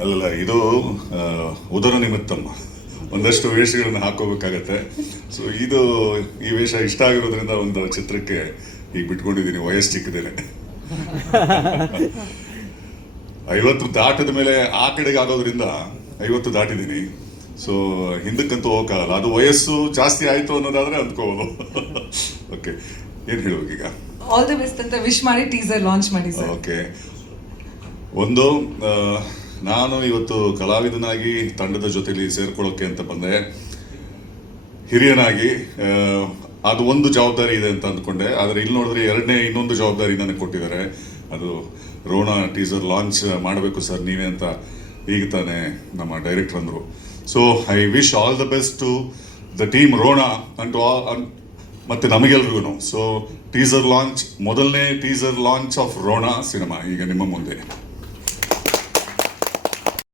ಅಲ್ಲ ಇದು ಉದರ ನಿಮಿತ್ತಮ್ಮ, ಒಂದಷ್ಟು ವೇಷಗಳನ್ನ ಹಾಕೋಬೇಕಾಗತ್ತೆ. ಸೊ ಇದು ಈ ವೇಷ ಇಷ್ಟ ಆಗಿರೋದ್ರಿಂದ ಒಂದು ಚಿತ್ರಕ್ಕೆ ಈಗ ಬಿಟ್ಕೊಂಡಿದ್ದೀನಿ, ವಯಸ್ಸು ಚಿಕ್ಕದೇನೆ. 50 ದಾಟದ ಮೇಲೆ ಆ ಕಡೆಗೆ ಆಗೋದ್ರಿಂದ 50 ದಾಟಿದ್ದೀನಿ. ಸೊ ಹಿಂದಕ್ಕಂತೂ ಹೋಗಕ್ಕಾಗಲ್ಲ, ಅದು ವಯಸ್ಸು ಜಾಸ್ತಿ ಆಯ್ತು ಅನ್ನೋದಾದ್ರೆ ಅಂದ್ಕೋಬೋದು. ಓಕೆ, ಏನು ಹೇಳುವಾಗೀಗ? ಆಲ್ ದಿ ಬೆಸ್ಟ್ ಅಂತ ವಿಶ್ ಮಾಡಿ ಟೀಸರ್ ಲಾಂಚ್ ಮಾಡಿ ಸರ್. ಓಕೆ, ಒಂದು ನಾನು ಇವತ್ತು ಕಲಾವಿದನಾಗಿ ತಂಡದ ಜೊತೆಲಿ ಸೇರ್ಕೊಳ್ಳೋಕೆ ಅಂತ ಬಂದೆ. ಹಿರಿಯನಾಗಿ ಅದು ಒಂದು ಜವಾಬ್ದಾರಿ ಇದೆ ಅಂತ ಅಂದ್ಕೊಂಡೆ, ಆದರೆ ಇಲ್ಲಿ ನೋಡಿದ್ರೆ ಇನ್ನೊಂದು ಜವಾಬ್ದಾರಿ ನನಗೆ ಕೊಟ್ಟಿದ್ದಾರೆ. ಅದು ರೋಣ ಟೀಸರ್ ಲಾಂಚ್ ಮಾಡಬೇಕು ಸರ್ ನೀವೇ ಅಂತ ಈಗ ತಾನೇ ನಮ್ಮ ಡೈರೆಕ್ಟರ್ ಅಂದರು. So I wish all the best to the team Rona and to all, ಮತ್ತು ನಮಗೆಲ್ರಿಗೂ. ಸೊ ಟೀಸರ್ ಲಾಂಚ್, ಮೊದಲನೇ teaser launch of Rona cinema ಈಗ ನಿಮ್ಮ ಮುಂದೆ.